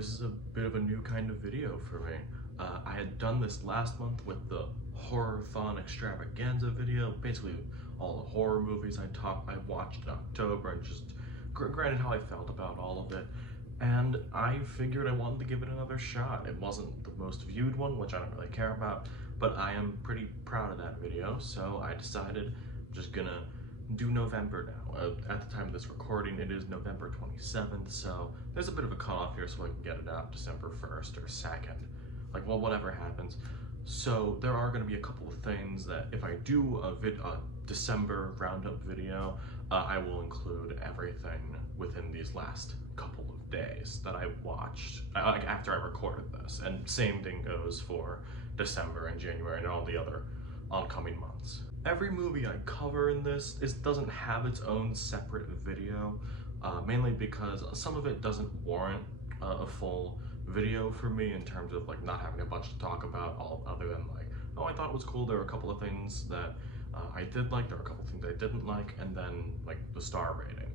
this is a bit of a new kind of video for me. I had done this last month with the horror-thon extravaganza video, basically all the horror movies I watched in October, and just granted how I felt about all of it. And I figured I wanted to give it another shot. It wasn't the most viewed one, which I don't really care about, but I am pretty proud of that video, so I decided I'm just gonna do November now. At the time of this recording, it is November 27th, so there's a bit of a cutoff here so I can get it out December 1st or 2nd. Like, well, whatever happens. So there are going to be a couple of things that if I do a December roundup video, I will include everything within these last couple of days that I watched like after I recorded this. And same thing goes for December and January and all the other oncoming months. Every movie I cover in this doesn't have its own separate video, mainly because some of it doesn't warrant a full video for me in terms of like not having a bunch to talk about other than like, oh, I thought it was cool, there were a couple of things that I did like, there were a couple of things I didn't like, and then like the star rating.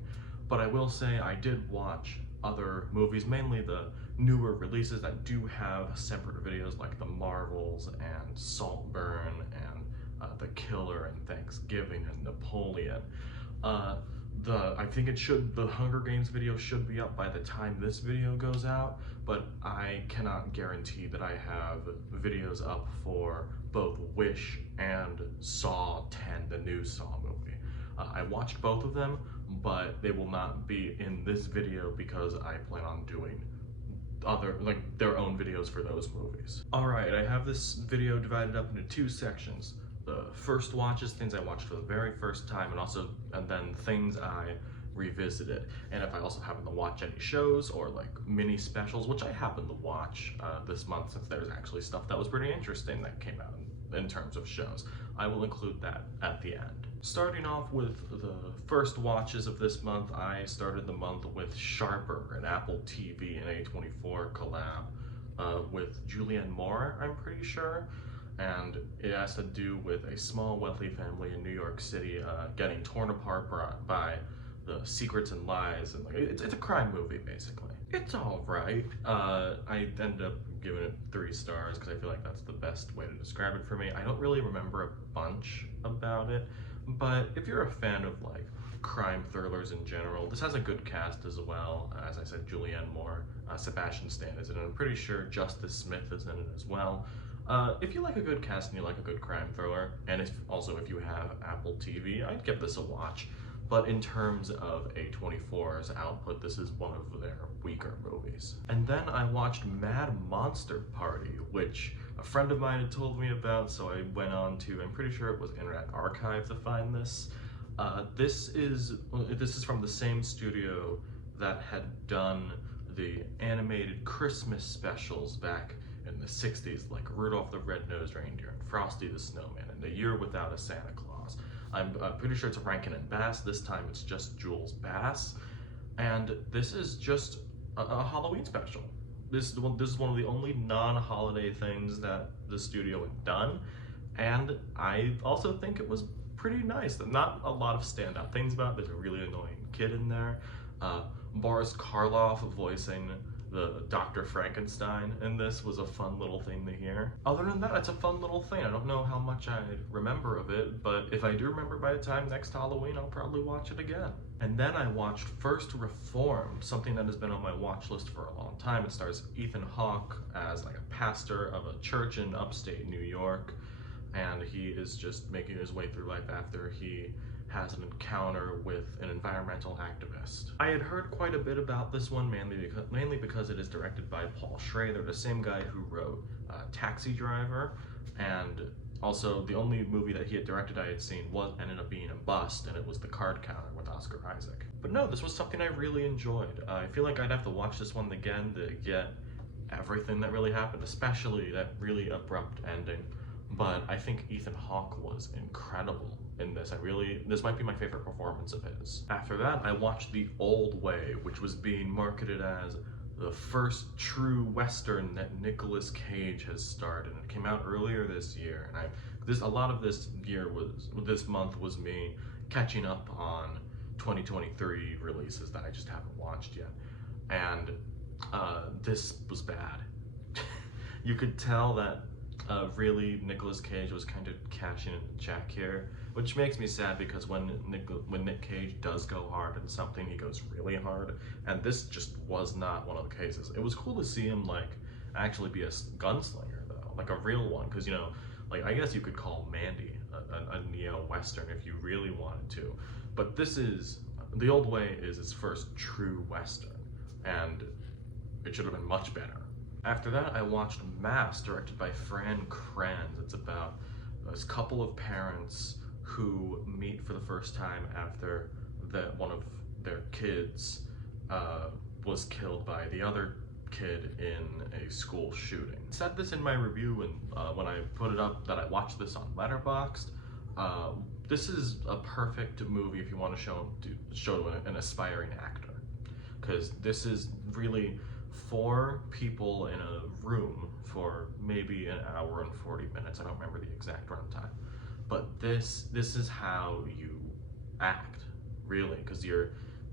But I will say I did watch other movies, mainly the newer releases that do have separate videos like The Marvels and Saltburn and The Killer and Thanksgiving and Napoleon. I think the Hunger Games video should be up by the time this video goes out, but I cannot guarantee that I have videos up for both Wish and Saw 10, the new Saw movie. I watched both of them, but they will not be in this video because I plan on doing their own videos for those movies. Alright, I have this video divided up into two sections. The first watches, things I watched for the very first time, and then things I revisited. And if I also happen to watch any shows or like mini specials, which I happen to watch this month since there's actually stuff that was pretty interesting that came out in terms of shows, I will include that at the end. Starting off with the first watches of this month, I started the month with Sharper, an Apple TV and A24 collab with Julianne Moore, I'm pretty sure. And it has to do with a small wealthy family in New York City getting torn apart by the secrets and lies, and like it's a crime movie basically. It's all right. I ended up giving it 3 stars because I feel like that's the best way to describe it for me. I don't really remember a bunch about it, but if you're a fan of like crime thrillers in general, this has a good cast as well. As I said, Julianne Moore, Sebastian Stan is in it. I'm pretty sure Justice Smith is in it as well. If you like a good cast and you like a good crime thriller, and if you have Apple TV, I'd give this a watch. But in terms of A24's output, this is one of their weaker movies. And then I watched Mad Monster Party, which a friend of mine had told me about, so I went on to, I'm pretty sure it was Internet Archive to find this. This is from the same studio that had done the animated Christmas specials back in the 60s, like Rudolph the Red-Nosed Reindeer and Frosty the Snowman and The Year Without a Santa Claus. I'm pretty sure it's Rankin and Bass. This time it's just Jules Bass. And this is just a Halloween special. This is one of the only non-holiday things that the studio had done. And I also think it was pretty nice. Not a lot of standout things about it. There's a really annoying kid in there. Boris Karloff voicing the Dr. Frankenstein in this was a fun little thing to hear. Other than that, it's a fun little thing. I don't know how much I remember of it, but if I do remember by the time next Halloween, I'll probably watch it again. And then I watched First Reformed, something that has been on my watch list for a long time. It stars Ethan Hawke as like a pastor of a church in upstate New York, and he is just making his way through life after he has an encounter with an environmental activist. I had heard quite a bit about this one, mainly because it is directed by Paul Schrader, the same guy who wrote Taxi Driver, and also the only movie that he had directed I had seen ended up being a bust, and it was The Card Counter with Oscar Isaac. But no, this was something I really enjoyed. I feel like I'd have to watch this one again to get everything that really happened, especially that really abrupt ending. But I think Ethan Hawke was incredible in this. This might be my favorite performance of his. After that, I watched The Old Way, which was being marketed as the first true Western that Nicolas Cage has starred in. It came out earlier this year, and a lot of this month was me catching up on 2023 releases that I just haven't watched yet. And This was bad. You could tell that really Nicolas Cage was kind of cashing in the check here, which makes me sad because when Nick Cage does go hard in something, he goes really hard, and this just was not one of the cases. It was cool to see him like actually be a gunslinger though, like a real one, because you know, like I guess you could call Mandy a neo-western if you really wanted to, but this is The Old Way is his first true western, and it should have been much better. After that, I watched Mass, directed by Fran Kranz. It's about this couple of parents who meet for the first time after one of their kids was killed by the other kid in a school shooting. I said this in my review and when I put it up that I watched this on Letterboxd. This is a perfect movie if you want to show an aspiring actor, because this is really 4 people in a room for maybe an hour and 40 minutes. I don't remember the exact runtime, but this is how you act, really, because you're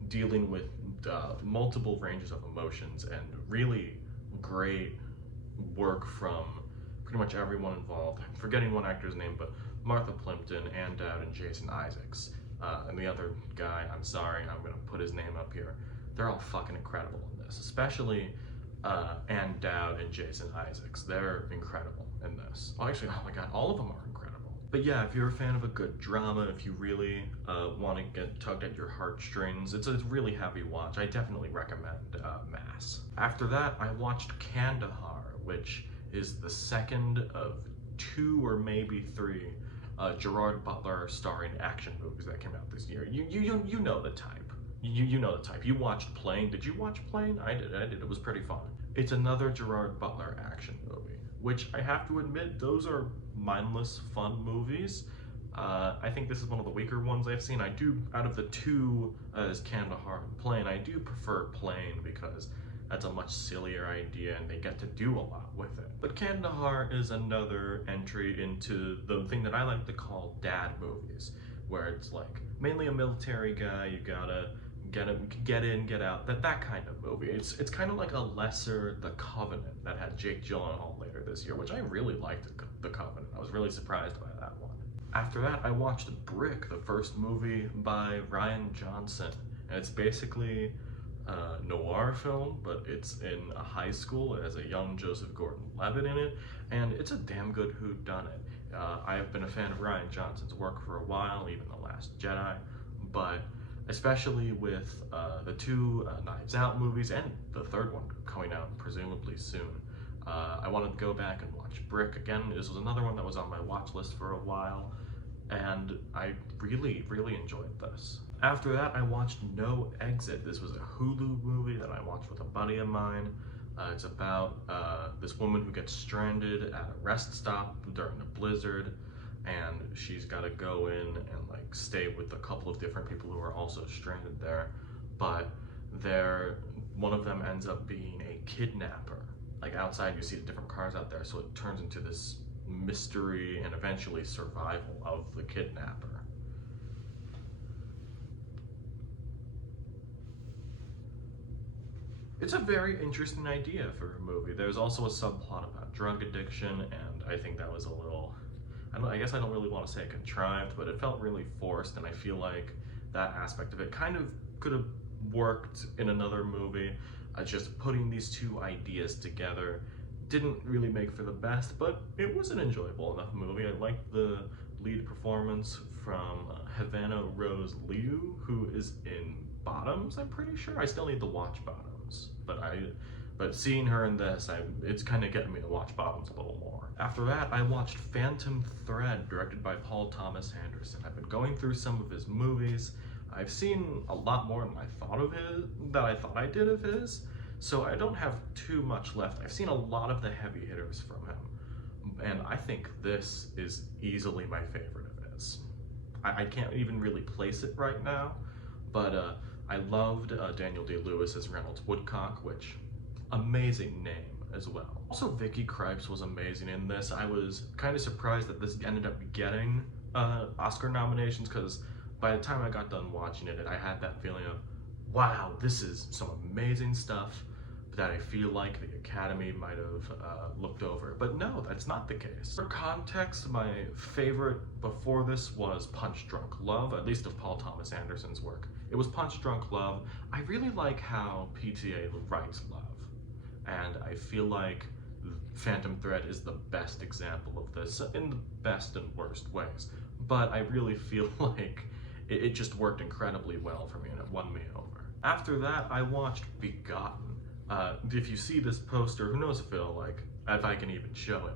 dealing with multiple ranges of emotions and really great work from pretty much everyone involved. I'm forgetting one actor's name, but Martha Plimpton, Ann Dowd, and Jason Isaacs. And the other guy, I'm sorry, I'm gonna put his name up here. They're all fucking incredible in this, especially Ann Dowd and Jason Isaacs. They're incredible in this. Oh, actually, oh my god, all of them are incredible. But yeah, if you're a fan of a good drama, if you really want to get tugged at your heartstrings, it's a really heavy watch. I definitely recommend Mass. After that, I watched Kandahar, which is the second of 2 or maybe 3 Gerard Butler starring action movies that came out this year. You know the type. You know the type. You watched Plane. Did you watch Plane? I did. It was pretty fun. It's another Gerard Butler action movie, which I have to admit, those are mindless, fun movies. I think this is one of the weaker ones I've seen. Out of the 2, as Kandahar and Plane, I do prefer Plane because that's a much sillier idea and they get to do a lot with it. But Kandahar is another entry into the thing that I like to call dad movies, where it's like mainly a military guy, you gotta get in, get out, that kind of movie. It's kind of like a lesser The Covenant that had Jake Gyllenhaal later this year, which I really liked The Covenant. I was really surprised by that one. After that, I watched Brick, the first movie by Rian Johnson, and it's basically a noir film, but it's in a high school. It has a young Joseph Gordon-Levitt in it, and it's a damn good whodunit. I have been a fan of Rian Johnson's work for a while, even The Last Jedi, but especially with the 2 Knives Out movies and the 3rd one coming out presumably soon. I wanted to go back and watch Brick again. This was another one that was on my watch list for a while, and I really enjoyed this. After that, I watched No Exit. This was a Hulu movie that I watched with a buddy of mine. It's about this woman who gets stranded at a rest stop during a blizzard, and she's got to go in and like stay with a couple of different people who are also stranded there, but one of them ends up being a kidnapper. Like outside you see the different cars out there, so it turns into this mystery and eventually survival of the kidnapper. It's a very interesting idea for a movie. There's also a subplot about drug addiction, and I think that was a little, I guess I don't really want to say contrived, but it felt really forced, and I feel like that aspect of it kind of could have worked in another movie. Just putting these 2 ideas together didn't really make for the best, but it was an enjoyable enough movie. I liked the lead performance from Havana Rose Liu, who is in Bottoms, I'm pretty sure. I still need to watch Bottoms, but seeing her in this, it's kind of getting me to watch Bottoms a little more. After that, I watched Phantom Thread, directed by Paul Thomas Anderson. I've been going through some of his movies. I've seen a lot more than I thought I did of his, so I don't have too much left. I've seen a lot of the heavy hitters from him, and I think this is easily my favorite of his. I can't even really place it right now, but I loved Daniel Day-Lewis as Reynolds Woodcock, which, amazing name as well. Also, Vicky Krieps was amazing in this. I was kind of surprised that this ended up getting Oscar nominations, because by the time I got done watching it, I had that feeling of, wow, this is some amazing stuff, that I feel like the Academy might have looked over. But no, that's not the case. For context, my favorite before this was Punch Drunk Love, at least of Paul Thomas Anderson's work. It was Punch Drunk Love. I really like how PTA writes love, and I feel like Phantom Thread is the best example of this in the best and worst ways. But I really feel like it just worked incredibly well for me and it won me over. After that, I watched Begotten. If you see this poster, who knows if I can even show it.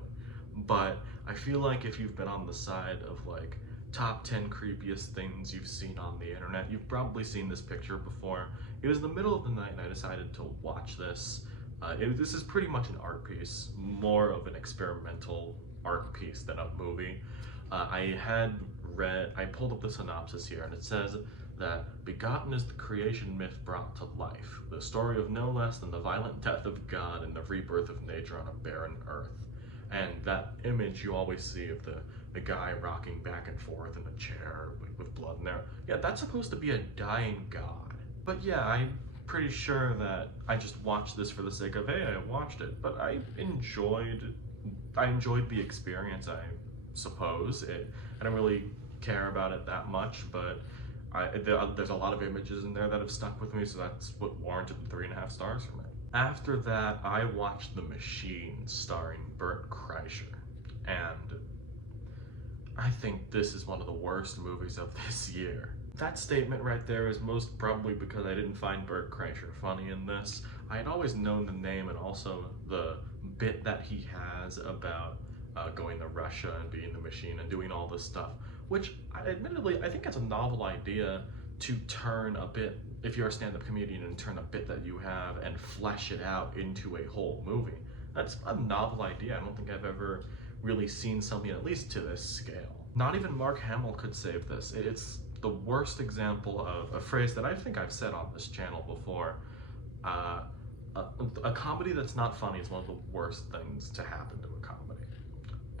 But I feel like if you've been on the side of like top 10 creepiest things you've seen on the internet, you've probably seen this picture before. It was the middle of the night and I decided to watch this. This is pretty much an art piece, more of an experimental art piece than a movie. I pulled up the synopsis here and it says that Begotten is the creation myth brought to life, the story of no less than the violent death of God and the rebirth of nature on a barren earth. And that image you always see of the guy rocking back and forth in a chair with blood in there, yeah, that's supposed to be a dying god. But yeah, I'm pretty sure that I just watched this for the sake of, hey, I watched it, but I enjoyed the experience, I suppose. I don't really care about it that much, but there's a lot of images in there that have stuck with me, so that's what warranted the 3.5 stars for me. After that, I watched The Machine, starring Bert Kreischer, and I think this is one of the worst movies of this year. That statement right there is most probably because I didn't find Bert Kreischer funny in this. I had always known the name and also the bit that he has about going to Russia and being the machine and doing all this stuff, which admittedly I think it's a novel idea to turn a bit, if you're a stand-up comedian, and turn a bit that you have and flesh it out into a whole movie. That's a novel idea. I don't think I've ever really seen something at least to this scale. Not even Mark Hamill could save this. It's the worst example of a phrase that I think I've said on this channel before. A comedy that's not funny is one of the worst things to happen to a comedy.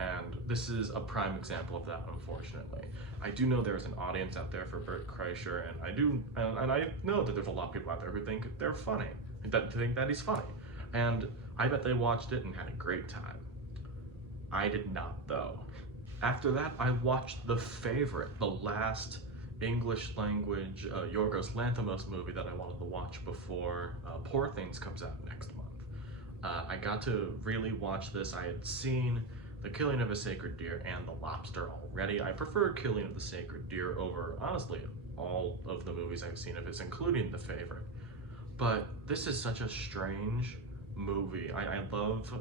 And this is a prime example of that, unfortunately. I do know there's an audience out there for Bert Kreischer, and I know that there's a lot of people out there who think they're funny, that think that he's funny. And I bet they watched it and had a great time. I did not, though. After that, I watched The Favorite, the last English language Yorgos Lanthimos movie that I wanted to watch before Poor Things comes out next month. I got to really watch this. I had seen The Killing of a Sacred Deer and The Lobster already. I prefer Killing of the Sacred Deer over, honestly, all of the movies I've seen of his, including The Favorite. But this is such a strange movie. I love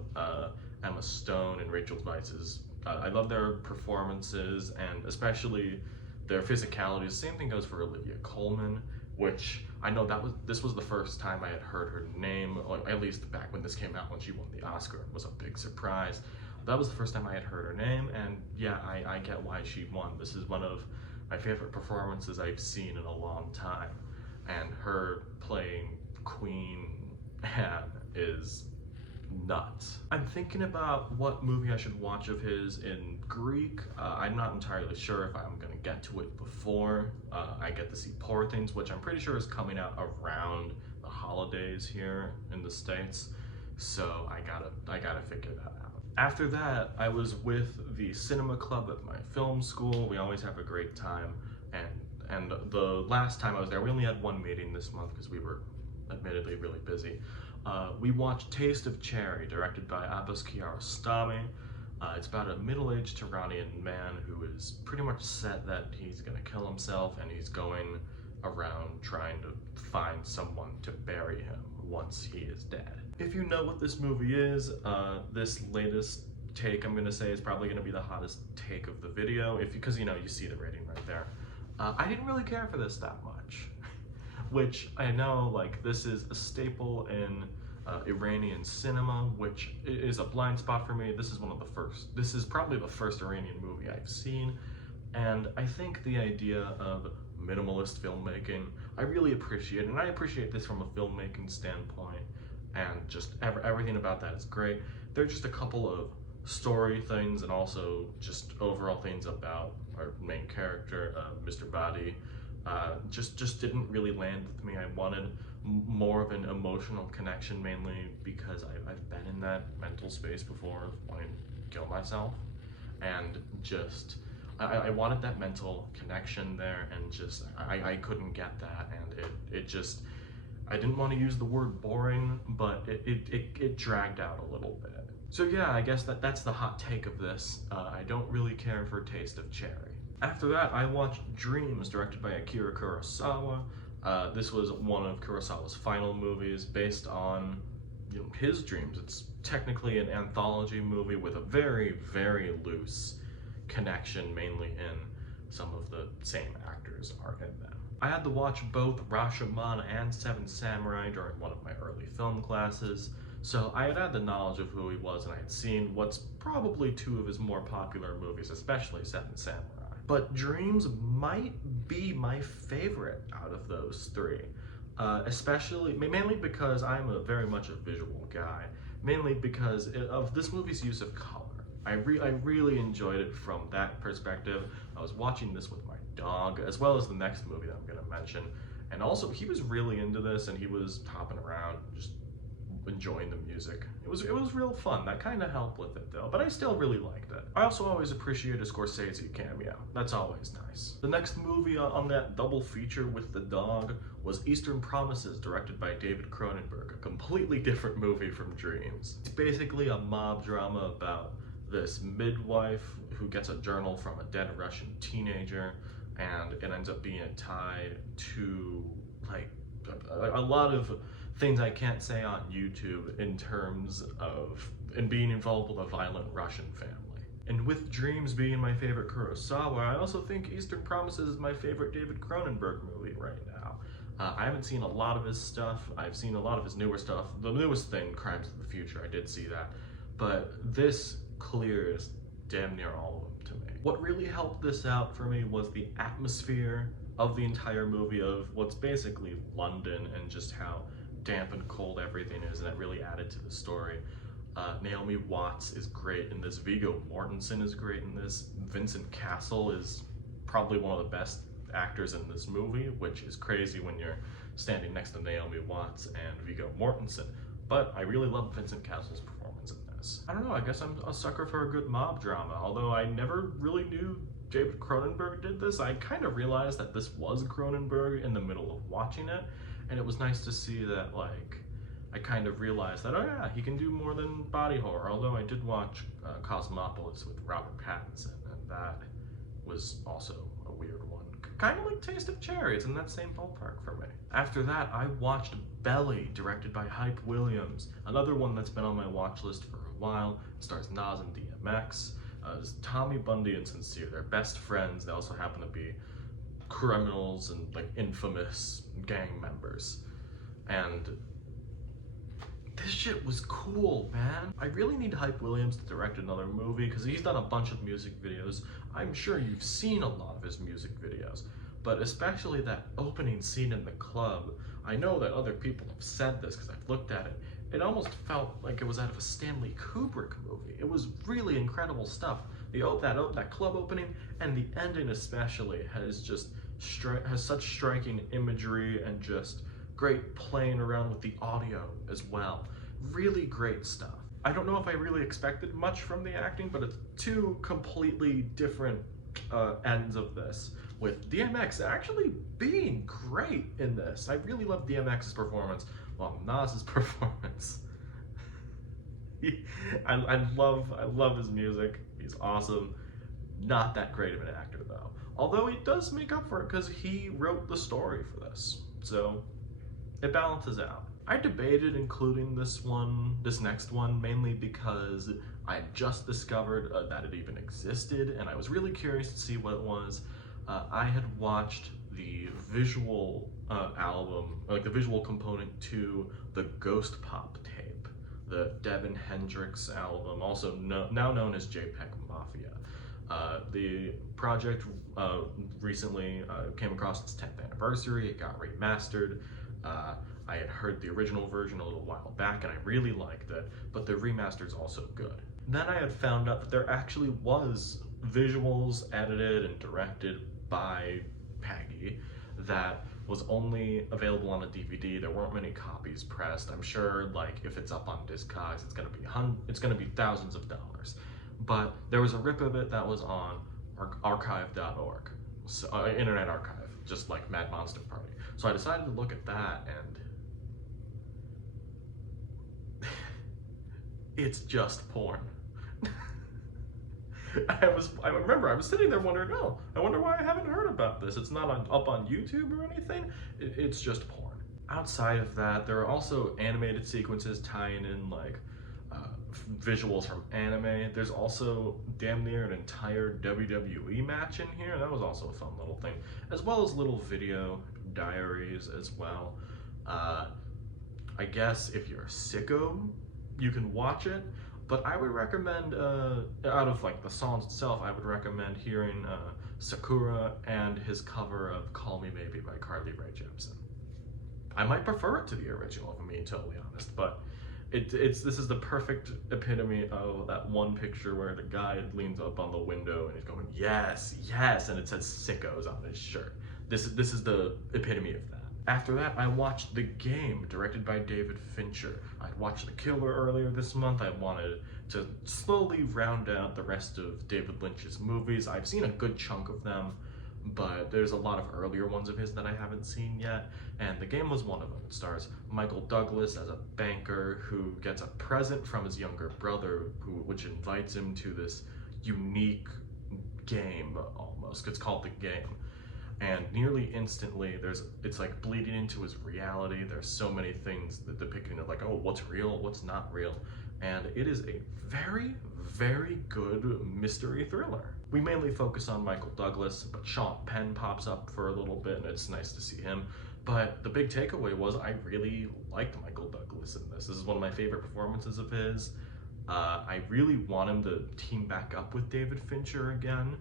Emma Stone and Rachel Weisz's. I love their performances and especially their physicality. The same thing goes for Olivia Colman, which I know this was the first time I had heard her name, or at least back when this came out, when she won the Oscar. It was a big surprise. That was the first time I had heard her name, and yeah, I get why she won. This is one of my favorite performances I've seen in a long time, and her playing Queen Anne is nuts. I'm thinking about what movie I should watch of his in Greek. I'm not entirely sure if I'm gonna get to it before I get to see Poor Things, which I'm pretty sure is coming out around the holidays here in the States. So I gotta figure that out. After that, I was with the cinema club at my film school. We always have a great time, and the last time I was there, we only had one meeting this month because we were admittedly really busy. We watched Taste of Cherry, directed by Abbas Kiarostami. It's about a middle-aged Iranian man who is pretty much set that he's gonna kill himself, and he's going around trying to find someone to bury him once he is dead. If you know what this movie is, this latest take I'm gonna say is probably gonna be the hottest take of the video, because you know, you see the rating right there. I didn't really care for this that much, which I know, like, this is a staple in Iranian cinema, which is a blind spot for me. This is probably the first Iranian movie I've seen, and I think the idea of minimalist filmmaking, I really appreciate, and I appreciate this from a filmmaking standpoint, and just everything about that is great. There are just a couple of story things and also just overall things about our main character, Mr. Badi, just didn't really land with me. I wanted more of an emotional connection, mainly because I've been in that mental space before, wanting to kill myself, and just I wanted that mental connection there, and just I couldn't get that, and it just, I didn't want to use the word boring, but it dragged out a little bit. So yeah, I guess that's the hot take of this. I don't really care for Taste of Cherry. After that, I watched Dreams, directed by Akira Kurosawa. This was one of Kurosawa's final movies based on, you know, his dreams. It's technically an anthology movie with a very, very loose connection, mainly in some of the same actors are in them. I had to watch both Rashomon and Seven Samurai during one of my early film classes, so I had the knowledge of who he was, and I had seen what's probably two of his more popular movies, especially Seven Samurai. But Dreams might be my favorite out of those three, especially, mainly because I'm very much a visual guy, mainly because of this movie's use of color. I really enjoyed it from that perspective. I was watching this with my dog, as well as the next movie that I'm going to mention, and also he was really into this, and he was hopping around, just enjoying the music. It was real fun. That kind of helped with it though, but I still really liked it. I also always appreciate a Scorsese cameo. That's always nice. The next movie on that double feature with the dog was Eastern Promises, directed by David Cronenberg, a completely different movie from Dreams. It's basically a mob drama about this midwife who gets a journal from a dead Russian teenager, and it ends up being a tie to like a lot of things I can't say on YouTube in terms of being involved with a violent Russian family. And with Dreams being my favorite Kurosawa, I also think Eastern Promises is my favorite David Cronenberg movie right now. I haven't seen a lot of his stuff. I've seen a lot of his newer stuff. The newest thing, Crimes of the Future, I did see that. But this clears damn near all of them to me. What really helped this out for me was the atmosphere of the entire movie, of what's basically London, and just how damp and cold everything is, and it really added to the story. Naomi Watts is great in this. Viggo Mortensen is great in this. Vincent Cassel is probably one of the best actors in this movie, which is crazy when you're standing next to Naomi Watts and Viggo Mortensen. But I really love Vincent Cassel's performance in this. I don't know, I guess I'm a sucker for a good mob drama. Although I never really knew David Cronenberg did this, I kind of realized that this was Cronenberg in the middle of watching it. And it was nice to see that, like, I kind of realized that, oh yeah, he can do more than body horror. Although I did watch Cosmopolis with Robert Pattinson, and that was also a weird one. Kind of like Taste of Cherry, it's in that same ballpark for me. After that, I watched Belly, directed by Hype Williams. Another one that's been on my watch list for a while. It stars Nas and DMX. Tommy Bundy and Sincere, they're best friends. They also happen to be criminals and like infamous gang members, and this shit was cool, man. I really need Hype Williams to direct another movie, because he's done a bunch of music videos. I'm sure you've seen a lot of his music videos, but especially that opening scene in the club. I know that other people have said this because I've looked at it. It almost felt like it was out of a Stanley Kubrick movie. It was really incredible stuff. That club opening, and the ending especially, has just has such striking imagery, and just great playing around with the audio as well. Really great stuff. I don't know if I really expected much from the acting, but it's two completely different ends of this, with DMX actually being great in this. I really love DMX's performance, while Nas's performance, I love his music. He's awesome. Not that great of an actor though. Although he does make up for it because he wrote the story for this. So it balances out. I debated including this next one, mainly because I had just discovered that it even existed, and I was really curious to see what it was. I had watched the visual album, like the visual component to the Ghost Pop tape, the Devin Hendrix album, also now known as JPEG Mafia. The project recently came across its 10th anniversary. It got remastered. I had heard the original version a little while back, and I really liked it, but the remaster's also good. Then I had found out that there actually was visuals edited and directed by Peggy that was only available on a DVD. There weren't many copies pressed. I'm sure, like, if it's up on Discogs, it's gonna be thousands of dollars. But there was a rip of it that was on archive.org, so, Internet Archive, just like Mad Monster Party. So I decided to look at that, and it's just porn. I remember I was sitting there wondering, oh, I wonder why I haven't heard about this. It's not up on YouTube or anything. It's just porn. Outside of that, there are also animated sequences tying in like visuals from anime. There's also damn near an entire WWE match in here. That was also a fun little thing, as well as little video diaries as well. I guess if you're a sicko, you can watch it. But I would recommend, out of like the songs itself, I would recommend hearing Sakura and his cover of Call Me Maybe by Carly Rae Jepsen. I might prefer it to the original, if I'm being totally honest, but this is the perfect epitome of that one picture where the guy leans up on the window and he's going, yes, yes, and it says sickos on his shirt. This is the epitome of that. After that, I watched The Game, directed by David Fincher. I'd watched The Killer earlier this month. I wanted to slowly round out the rest of David Lynch's movies. I've seen a good chunk of them, but there's a lot of earlier ones of his that I haven't seen yet, and The Game was one of them. It stars Michael Douglas as a banker who gets a present from his younger brother, which invites him to this unique game, almost. It's called The Game. And nearly instantly, it's like bleeding into his reality. There's so many things that depicting of like, oh, what's real, what's not real. And it is a very, very good mystery thriller. We mainly focus on Michael Douglas, but Sean Penn pops up for a little bit, and it's nice to see him. But the big takeaway was I really liked Michael Douglas in this. This is one of my favorite performances of his. I really want him to team back up with David Fincher again.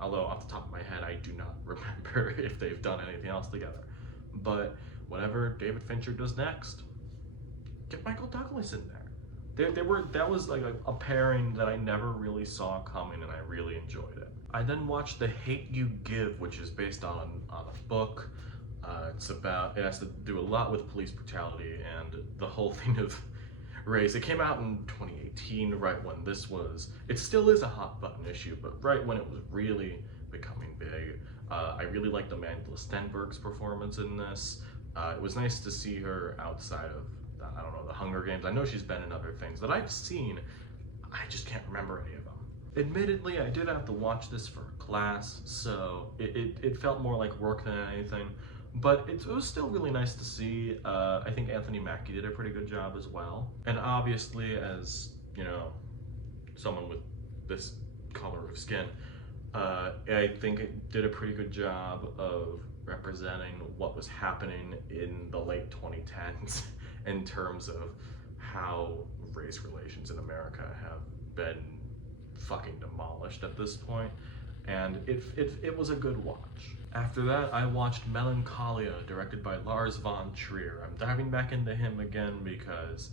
Although off the top of my head, I do not remember if they've done anything else together. But whatever David Fincher does next, get Michael Douglas in there. That was like a pairing that I never really saw coming, and I really enjoyed it. I then watched The Hate U Give, which is based on a book. It has to do a lot with police brutality and the whole thing of race. It came out in 2018, right when it still is a hot button issue, but right when it was really becoming big. I really liked Amanda Stenberg's performance in this. It was nice to see her outside of, I don't know, the Hunger Games. I know she's been in other things that I've seen, I just can't remember any of them. Admittedly, I did have to watch this for a class, so it felt more like work than anything. But it was still really nice to see. I think Anthony Mackie did a pretty good job as well. And obviously, as, you know, someone with this color of skin, I think it did a pretty good job of representing what was happening in the late 2010s in terms of how race relations in America have been fucking demolished at this point. And it was a good watch. After that, I watched Melancholia, directed by Lars von Trier. I'm diving back into him again because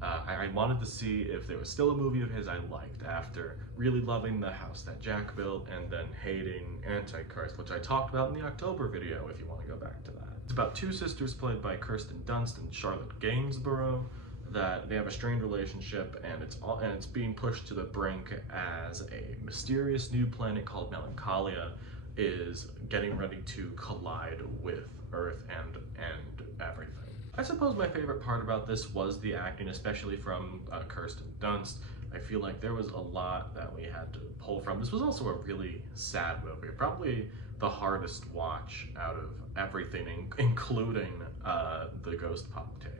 I wanted to see if there was still a movie of his I liked after really loving The House That Jack Built and then hating Antichrist, which I talked about in the October video if you want to go back to that. It's about two sisters played by Kirsten Dunst and Charlotte Gainsborough that they have a strained relationship, and it's being pushed to the brink as a mysterious new planet called Melancholia is getting ready to collide with Earth and everything. I suppose my favorite part about this was the acting, especially from Kirsten Dunst. I feel like there was a lot that we had to pull from. This was also a really sad movie, probably the hardest watch out of everything, including the Ghost Pop tape.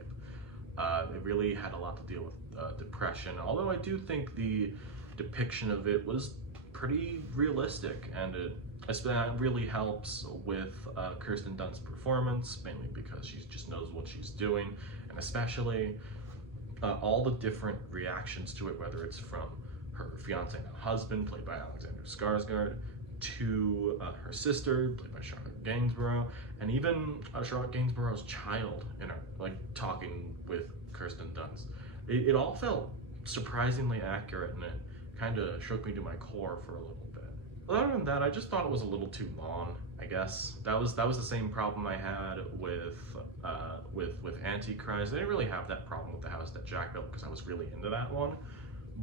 It really had a lot to deal with depression, although I do think the depiction of it was pretty realistic, and that really helps with Kirsten Dunst's performance, mainly because she just knows what she's doing, and especially all the different reactions to it, whether it's from her fiance and husband, played by Alexander Skarsgård, to her sister, played by Charlotte Gainsborough, and even Charlotte Gainsborough's child, talking with Kirsten Dunst. It all felt surprisingly accurate, and it kind of shook me to my core for a little bit. But other than that, I just thought it was a little too long. I guess that was the same problem I had with Antichrist. They didn't really have that problem with the house that Jack built because I was really into that one.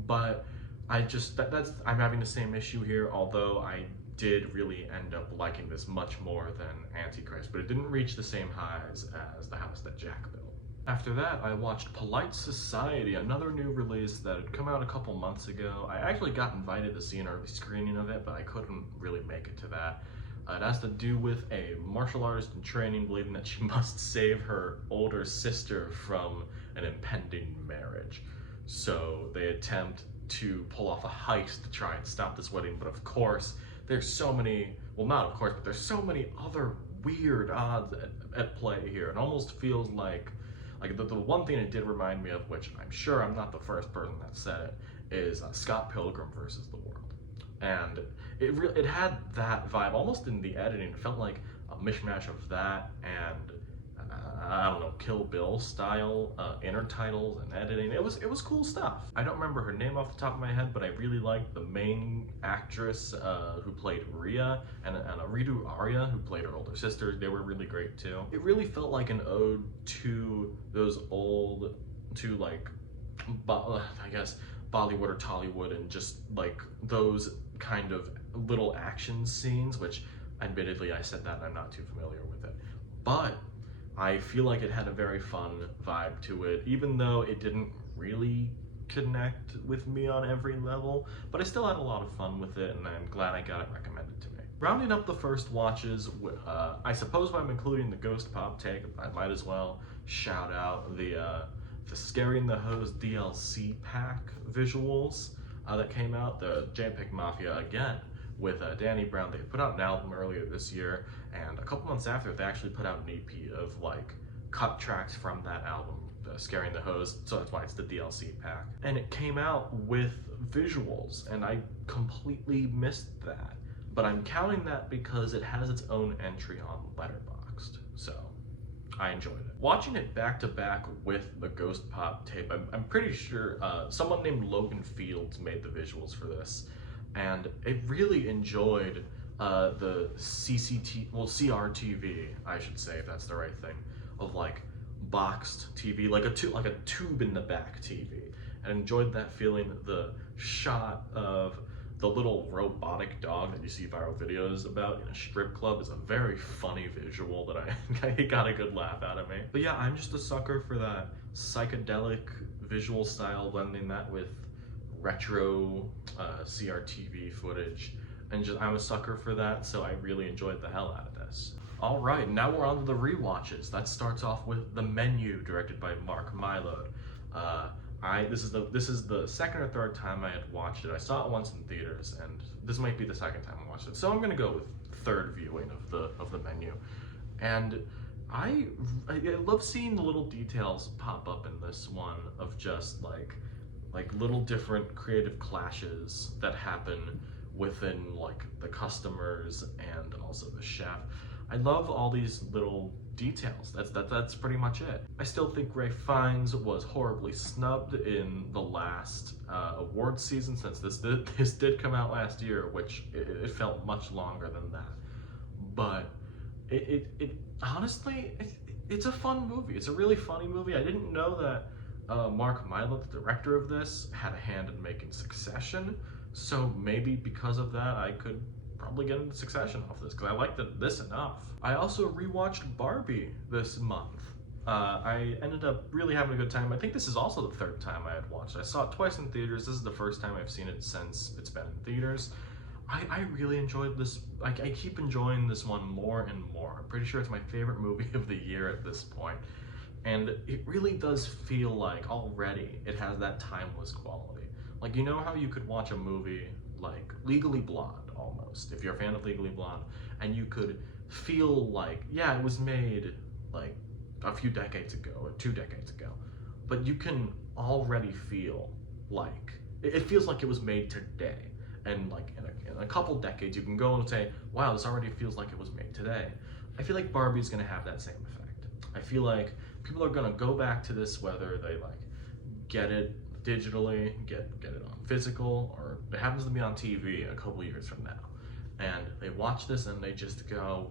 But I just that's I'm having the same issue here. Although I did really end up liking this much more than Antichrist, but it didn't reach the same highs as the house that Jack built. After that, I watched Polite Society, another new release that had come out a couple months ago. I actually got invited to see an early screening of it, but I couldn't really make it to that. It has to do with a martial artist in training believing that she must save her older sister from an impending marriage. So they attempt to pull off a heist to try and stop this wedding, but of course, there's so many, well not of course, but there's so many other weird odds at play here. It almost feels like the one thing it did remind me of, which I'm sure I'm not the first person that said it, is Scott Pilgrim versus the World. And it had that vibe almost in the editing. It felt like a mishmash of that and I don't know, Kill Bill style intertitles and editing. It was cool stuff. I don't remember her name off the top of my head, but I really liked the main actress who played Rhea and Ritu Arya who played her older sister. They were really great too. It really felt like an ode to those old, like, I guess Bollywood or Tollywood, and just like those kind of little action scenes, which admittedly I said that and I'm not too familiar with it. But I feel like it had a very fun vibe to it, even though it didn't really connect with me on every level, but I still had a lot of fun with it, and I'm glad I got it recommended to me. Rounding up the first watches, I suppose if I'm including the Ghost Pop take, I might as well shout out the Scaring the Hose DLC pack visuals that came out, the JPEG Mafia again, with Danny Brown. They put out an album earlier this year, and a couple months after, they actually put out an EP of like cut tracks from that album, Scaring the Hose, so that's why it's the DLC pack. And it came out with visuals, and I completely missed that. But I'm counting that because it has its own entry on Letterboxd, so I enjoyed it. Watching it back to back with the Ghost Pop tape, I'm pretty sure someone named Logan Fields made the visuals for this, and I really enjoyed the CRTV, I should say, if that's the right thing, of like boxed TV, like a tube in the back TV, and enjoyed that feeling. The shot of the little robotic dog that you see viral videos about in a strip club is a very funny visual that I got a good laugh out of me. But yeah, I'm just a sucker for that psychedelic visual style, blending that with retro CRTV footage, and I'm a sucker for that, so I really enjoyed the hell out of this. All right, now we're on to the rewatches. That starts off with The Menu, directed by Mark Mylod. This is the second or third time I had watched it. I saw it once in theaters, and this might be the second time I watched it. So I'm gonna go with third viewing of the Menu. And I love seeing the little details pop up in this one of just like little different creative clashes that happen within like the customers and also the chef. I love all these little details. That's pretty much it. I still think Ralph Fiennes was horribly snubbed in the last awards season, since this did come out last year, which it felt much longer than that. But it honestly, it's a fun movie. It's a really funny movie. I didn't know that Mark Mylod, the director of this, had a hand in making Succession, so maybe because of that I could probably get into Succession off this, because I liked this enough. I also rewatched Barbie this month. I ended up really having a good time. I think this is also the third time I had watched it. I saw it twice in theaters. This is the first time I've seen it since it's been in theaters. I really enjoyed this. I keep enjoying this one more and more. I'm pretty sure it's my favorite movie of the year at this point. And it really does feel like already it has that timeless quality. Like, you know how you could watch a movie like Legally Blonde, almost, if you're a fan of Legally Blonde, and you could feel like, yeah, it was made like a few decades ago or 2 decades ago, but you can already feel like it feels like it was made today. And like in a couple decades, you can go and say, wow, this already feels like it was made today. I feel like Barbie's gonna have that same effect. I feel like people are gonna go back to this, whether they like get it digitally, get it on physical, or it happens to be on TV a couple years from now. and they watch this and they just go,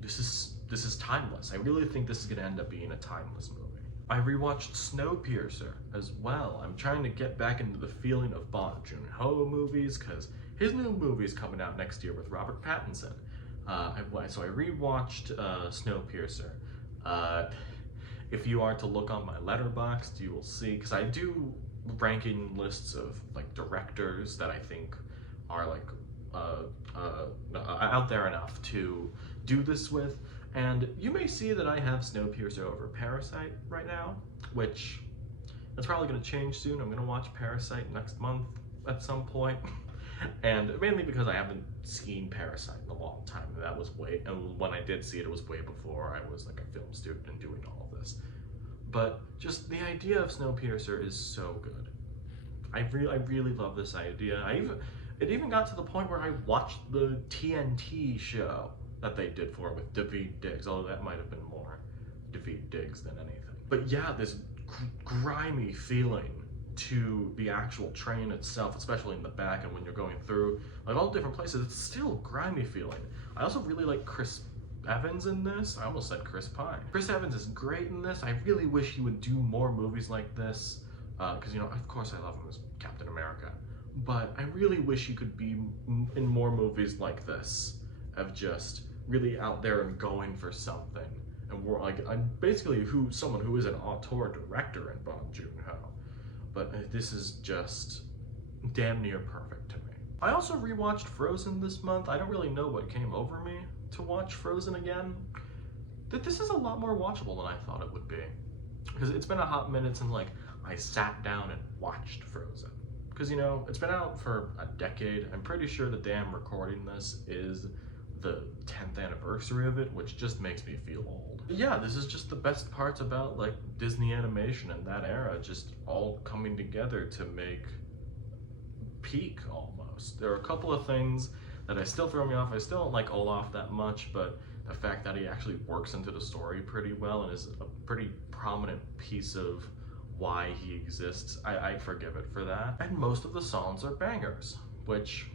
this is timeless. I really think this is gonna end up being a timeless movie. I rewatched Snowpiercer as well. I'm trying to get back into the feeling of Bong Joon-ho movies, because his new movie is coming out next year with Robert Pattinson. So I rewatched Snowpiercer. If you are to look on my Letterboxd, you will see, because I do ranking lists of like directors that I think are like out there enough to do this with, and you may see that I have Snowpiercer over Parasite right now, which that's probably going to change soon. I'm going to watch Parasite next month at some point, and mainly because I haven't seen Parasite in a long time, and and when I did see it, it was way before I was like a film student and doing all of this. But just the idea of Snowpiercer is so good. I really love this idea. It even got to the point where I watched the TNT show that they did for it with Daveed Diggs, although that might have been more Daveed Diggs than anything. But yeah, this grimy feeling to the actual train itself, especially in the back and when you're going through like all different places, it's still a grimy feeling. I also really like Chris Evans in this. I almost said Chris Pine. Chris Evans is great in this. I really wish he would do more movies like this, because you know, of course I love him as Captain America, but I really wish he could be in more movies like this, of just really out there and going for something. And we're like, I'm basically someone who is an auteur director in Bong Joon-ho, but this is just damn near perfect to me. I also rewatched Frozen this month. I don't really know what came over me to watch Frozen again. This is a lot more watchable than I thought it would be, because it's been a hot minute since like I sat down and watched Frozen. Because, you know, it's been out for a decade. I'm pretty sure the damn recording this is the 10th anniversary of it, which just makes me feel old. But yeah, this is just the best parts about like Disney animation and that era, just all coming together to make peak almost. There are a couple of things that I still throw me off. I still don't like Olaf that much, but the fact that he actually works into the story pretty well and is a pretty prominent piece of why he exists, I forgive it for that. And most of the songs are bangers, which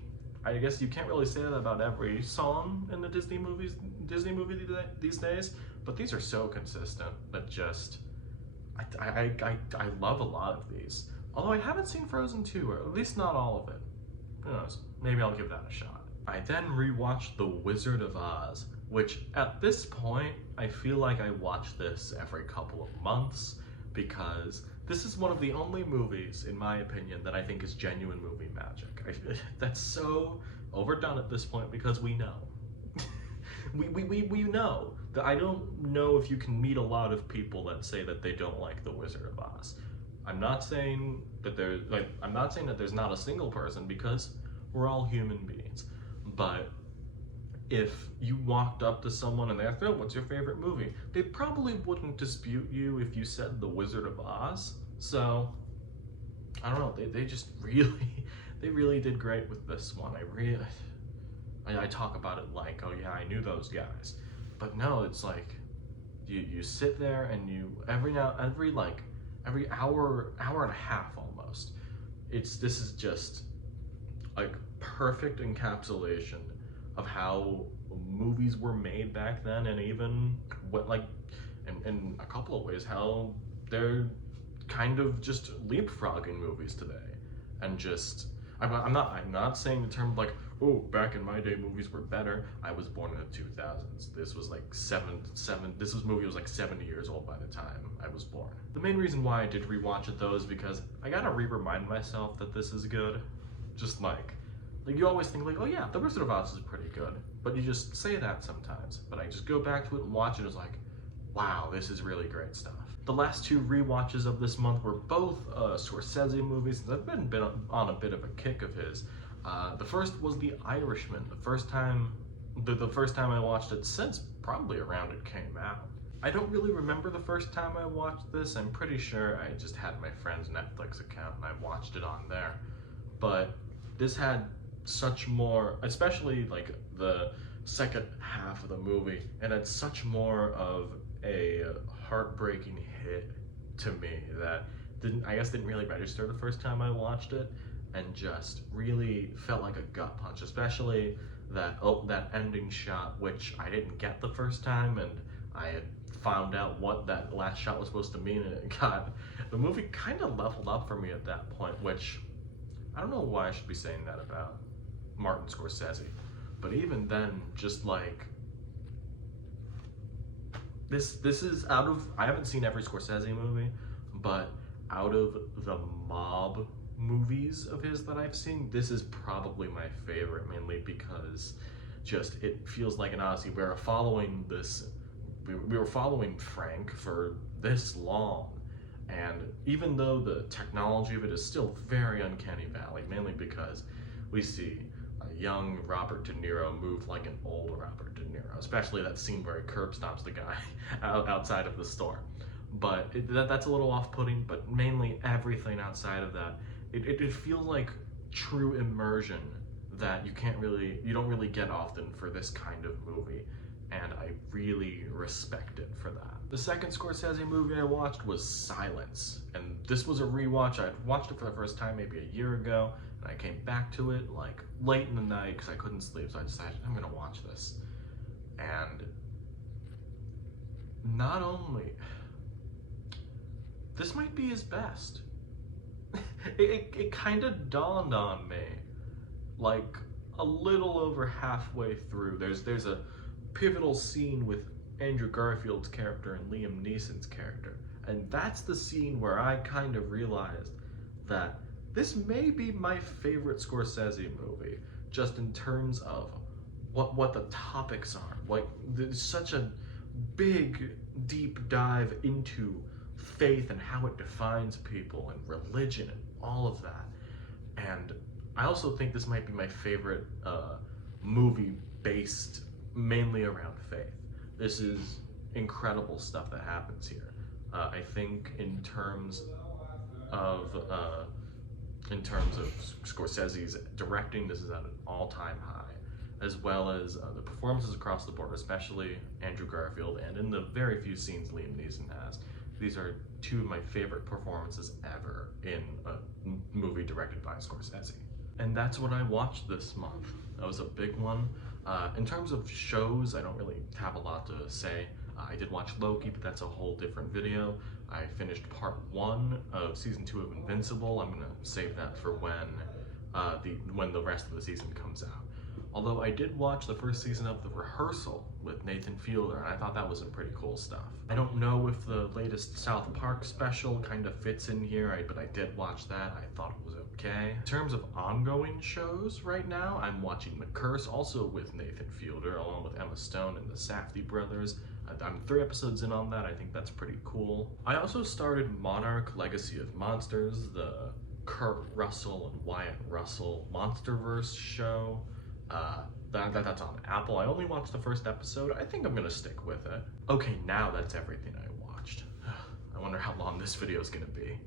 I guess you can't really say that about every song in the Disney movie these days, but these are so consistent that just, I love a lot of these. Although I haven't seen Frozen 2, or at least not all of it. Who knows, maybe I'll give that a shot. I then rewatched The Wizard of Oz, which at this point, I feel like I watch this every couple of months, because this is one of the only movies, in my opinion, that I think is genuine movie magic. That's so overdone at this point, because we know. we know. That I don't know if you can meet a lot of people that say that they don't like The Wizard of Oz. I'm not saying that there's not a single person, because we're all human beings. But if you walked up to someone and they asked, oh, what's your favorite movie? They probably wouldn't dispute you if you said The Wizard of Oz. So, I don't know, they just really did great with this one. I talk about it like, oh yeah, I knew those guys. But no, it's like, you sit there and you, every hour and a half almost, this is just like perfect encapsulation of how movies were made back then, and even what, like, in a couple of ways, how they're kind of just leapfrogging movies today. And just, I'm not saying the term like, oh, back in my day movies were better. I was born in the 2000s. This was like this movie was like 70 years old by the time I was born. The main reason why I did rewatch it though is because I gotta remind myself that this is good. Just like you always think like, oh yeah, The Wizard of Oz is pretty good, but you just say that sometimes. But I just go back to it and watch it, it's like, wow, this is really great stuff. The last two rewatches of this month were both Scorsese movies. I've been on a bit of a kick of his. The first was The Irishman. The first time I watched it since probably around it came out. I don't really remember the first time I watched this. I'm pretty sure I just had my friend's Netflix account and I watched it on there. But this had such more, especially like the second half of the movie, and it's such more of a heartbreaking hit to me that didn't really register the first time I watched it, and just really felt like a gut punch, especially that ending shot, which I didn't get the first time, and I had found out what that last shot was supposed to mean, and the movie kind of leveled up for me at that point, which I don't know why I should be saying that about Martin Scorsese, but even then, just like, this is out of, I haven't seen every Scorsese movie, but out of the mob movies of his that I've seen, this is probably my favorite, mainly because just it feels like an odyssey. We were following Frank for this long, and even though the technology of it is still very uncanny valley, mainly because we see a young Robert De Niro move like an old Robert De Niro, especially that scene where he curb stomps the guy outside of the store. But that's a little off-putting, but mainly everything outside of that, it feels like true immersion that you don't really get often for this kind of movie, and I really respect it for that. The second Scorsese movie I watched was Silence, and this was a rewatch. I watched it for the first time maybe a year ago, and I came back to it like late in the night because I couldn't sleep, so I decided I'm gonna watch this. And not only, this might be his best. It kind of dawned on me, like a little over halfway through. There's a pivotal scene with Andrew Garfield's character and Liam Neeson's character, and that's the scene where I kind of realized that this may be my favorite Scorsese movie, just in terms of what the topics are. Like, there's such a big, deep dive into faith and how it defines people, and religion, and all of that. And I also think this might be my favorite movie based mainly around faith. This is incredible stuff that happens here. I think in terms of Scorsese's directing, this is at an all-time high, as well as the performances across the board, especially Andrew Garfield, and in the very few scenes Liam Neeson has. These are two of my favorite performances ever in a movie directed by Scorsese. And that's what I watched this month. That was a big one. In terms of shows, I don't really have a lot to say. I did watch Loki, but that's a whole different video. I finished part 1 of season 2 of Invincible. I'm gonna save that for when the rest of the season comes out. Although I did watch the first season of The Rehearsal with Nathan Fielder, and I thought that was some pretty cool stuff. I don't know if the latest South Park special kind of fits in here, but I did watch that. I thought it was okay. In terms of ongoing shows right now, I'm watching The Curse, also with Nathan Fielder, along with Emma Stone and the Safdie brothers. I'm 3 episodes in on that. I think that's pretty cool. I also started Monarch: Legacy of Monsters, the Kurt Russell and Wyatt Russell Monsterverse show. That's on Apple. I only watched the first episode. I think I'm gonna stick with it. Okay, now that's everything I watched. I wonder how long this video is gonna be.